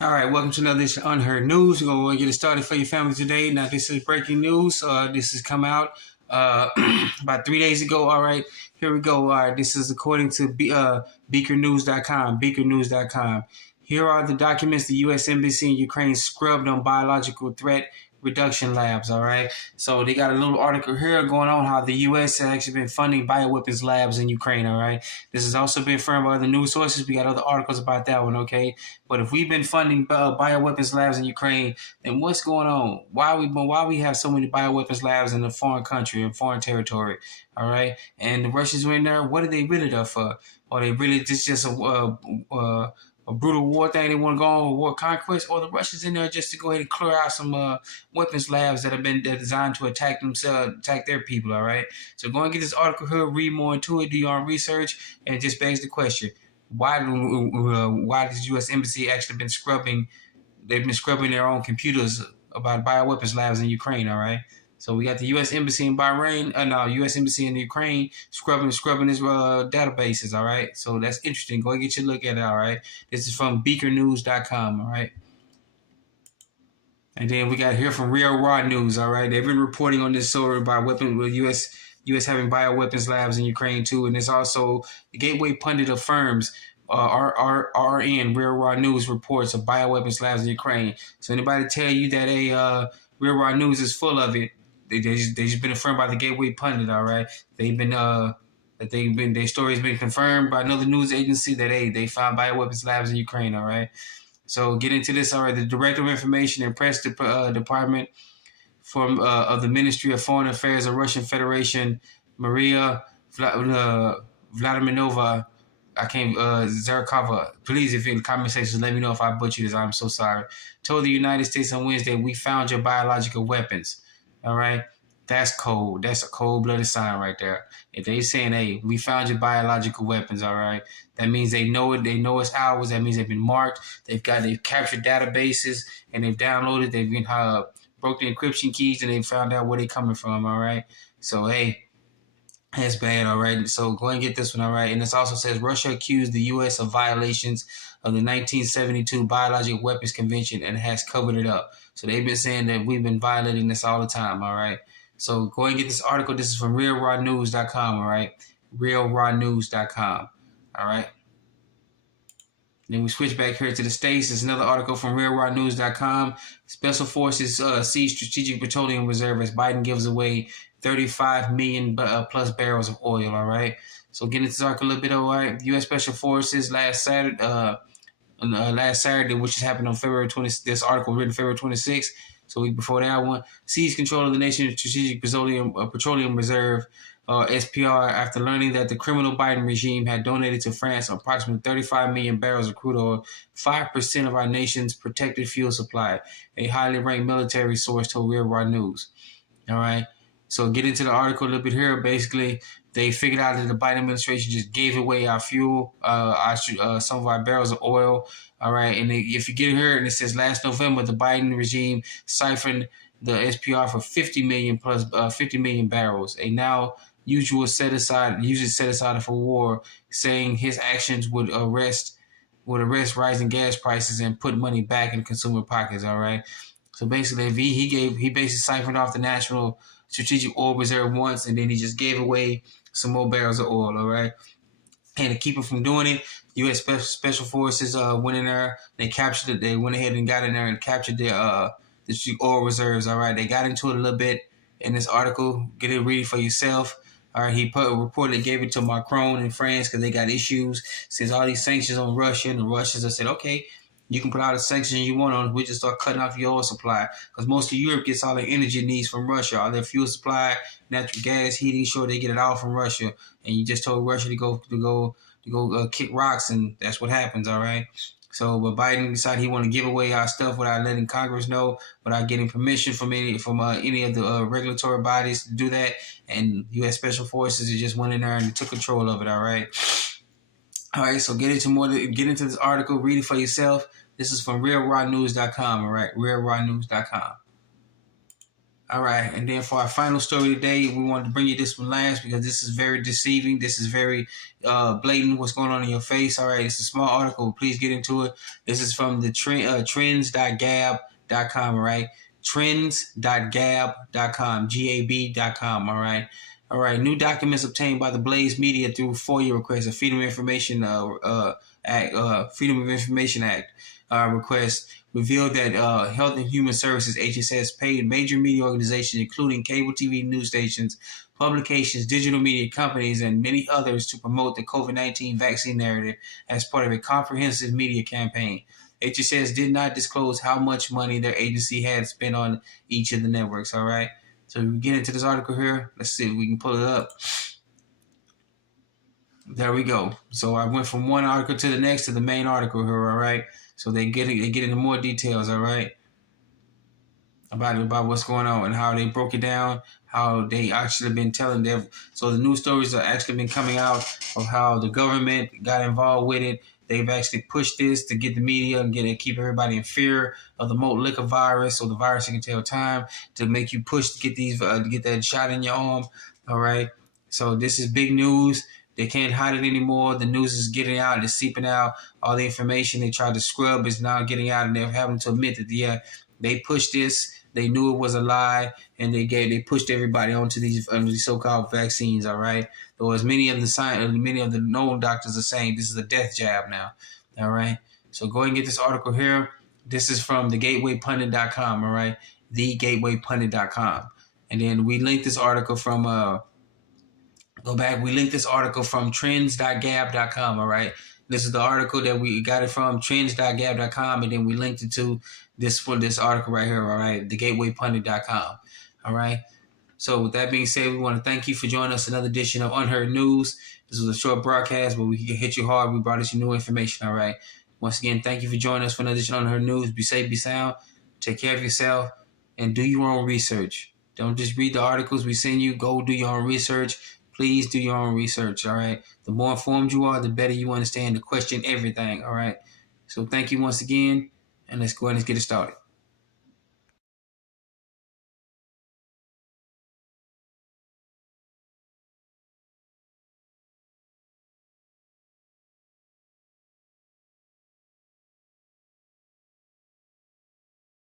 All right, welcome to another edition of Unheard News. We're going to get it started for your family today. Now, this is breaking news. This has come out about 3 days ago. All right, here we go. All right, this is according to BeakerNews.com. BeakerNews.com. Here are the documents the U.S. Embassy in Ukraine scrubbed on biological threat reduction labs. All right, so they got a little article here going on how the U.S. has actually been funding bioweapons labs in Ukraine. All right, this has also been confirmed by other news sources. We got other articles about that one. Okay. But if we've been funding bioweapons labs in Ukraine, then what's going on? Why we have so many bioweapons labs in a foreign country, in foreign territory? All right, and the Russians were in there. What are they really there for? Are they really just a brutal war thing? They want to go on a war conquest, or the Russians in there just to go ahead and clear out some weapons labs that have been designed to attack themselves, attack their people? All right. So go and get this article here, read more into it, do your own research, and it just begs the question: why does the U.S. Embassy actually been scrubbing? They've been scrubbing their own computers about bioweapons labs in Ukraine. All right. So we got the U.S. Embassy in Bahrain, U.S. Embassy in Ukraine scrubbing his databases. All right. So that's interesting. Go and get your look at it. All right. This is from BeakerNews.com. All right. And then we got here from Real Raw News. All right. They've been reporting on this story about U.S. having bioweapons labs in Ukraine too, and it's also the gateway pundit of firms. RN Real Raw News reports of bioweapons labs in Ukraine. So anybody tell you that Real Raw News is full of it, they just been affirmed by the gateway pundit. All right, their story has been confirmed by another news agency that they found bioweapons labs in Ukraine. All right. So get into this. All right, the Director of Information and Press Department of the Ministry of Foreign Affairs of Russian Federation, Maria Vladimirova, Zarkova. Please, if you're in the comment section, let me know if I butchered this. I'm so sorry. Told the United States on Wednesday, we found your biological weapons. All right. That's cold. That's a cold-blooded sign right there. If they saying, hey, we found your biological weapons, all right, that means they know it. They know it's ours. That means they've been marked. They've captured databases, and they've downloaded. They've been broke the encryption keys, and they found out where they're coming from, all right? So, hey, that's bad, all right? So go and get this one, all right? And this also says Russia accused the U.S. of violations of the 1972 Biological Weapons Convention and has covered it up. So they've been saying that we've been violating this all the time, all right? So go and get this article. This is from RealRawNews.com, all right? RealRawNews.com, all right? Then we switch back here to the States. There's another article from RealRawNews.com. Special Forces seize Strategic Petroleum Reserve as Biden gives away 35 million plus barrels of oil, all right? So getting into this article a little bit, all right? U.S. Special Forces last Saturday, which has happened on February 20th. This article written February 26th. So week before that one, seized control of the nation's Strategic Petroleum Reserve, SPR, after learning that the criminal Biden regime had donated to France approximately 35 million barrels of crude oil, 5% of our nation's protected fuel supply, a highly ranked military source told Real Raw News. All right. So get into the article a little bit here. Basically, they figured out that the Biden administration just gave away our fuel, some of our barrels of oil. All right. And if you get here and it says last November, the Biden regime siphoned the SPR for 50 million barrels, a now usually set aside for war, saying his actions would arrest rising gas prices and put money back in consumer pockets. All right. So basically, he basically siphoned off the national strategic oil reserve once, and then he just gave away some more barrels of oil. All right. And to keep him from doing it, U.S. Special Forces went in there. They captured it. They went ahead and got in there and captured the oil reserves. All right. They got into it a little bit in this article. Get it, read it for yourself. All right. He reportedly gave it to Macron in France because they got issues since all these sanctions on Russia, and the Russians have said, okay, you can put all the sanctions you want on. We just start cutting off your oil supply because most of Europe gets all their energy needs from Russia, all their fuel supply, natural gas, heating. Sure, they get it all from Russia, and you just told Russia to go kick rocks, and that's what happens. All right. So, but Biden decided he wanted to give away our stuff without letting Congress know, without getting permission from any of the regulatory bodies to do that, and U.S. Special Forces just went in there and took control of it. All right. All right, so get into this article, read it for yourself. This is from RealRawNews.com, all right? RealRawNews.com. All right, and then for our final story today, we wanted to bring you this one last because this is very deceiving. This is very blatant what's going on in your face. All right, it's a small article. Please get into it. This is from the trends.gab.com, all right? Trends.gab.com, Gab.com, all right? All right, new documents obtained by the Blaze Media through FOIA request, a Freedom of Information Act request revealed that Health and Human Services (HHS) paid major media organizations, including cable TV news stations, publications, digital media companies, and many others, to promote the COVID-19 vaccine narrative as part of a comprehensive media campaign. HHS did not disclose how much money their agency had spent on each of the networks. All right. So we get into this article here. Let's see if we can pull it up. There we go. So I went from one article to the next to the main article here. All right. So they get into more details. All right. About what's going on and how they broke it down, how they actually been telling them. So the news stories are actually been coming out of how the government got involved with it. They've actually pushed this to get the media and keep everybody in fear of the malt liquor virus, or the virus that can tell time, to make you push to get get that shot in your arm. All right. So this is big news. They can't hide it anymore. The news is getting out. It's seeping out. All the information they tried to scrub is now getting out, and they're having to admit that they pushed this. They knew it was a lie, and they pushed everybody onto these so-called vaccines. All right. Though as many of the known doctors are saying, this is a death jab now. All right. So go ahead and get this article here. This is from thegatewaypundit.com. All right. Thegatewaypundit.com. And then we linked this article from we linked this article from trends.gab.com. All right. This is the article that we got it from, trends.gab.com, and then we linked it to this article right here. All right. Thegatewaypundit.com. All right. So with that being said, we want to thank you for joining us another edition of Unheard News. This was a short broadcast, but we can hit you hard. We brought us you new information. All right. Once again, thank you for joining us for another edition of Unheard News. Be safe, be sound, take care of yourself, and do your own research. Don't just read the articles we send you. Go do your own research. Please do your own research. All right. The more informed you are, the better you understand to question everything. All right. So thank you once again, and let's go ahead and get it started.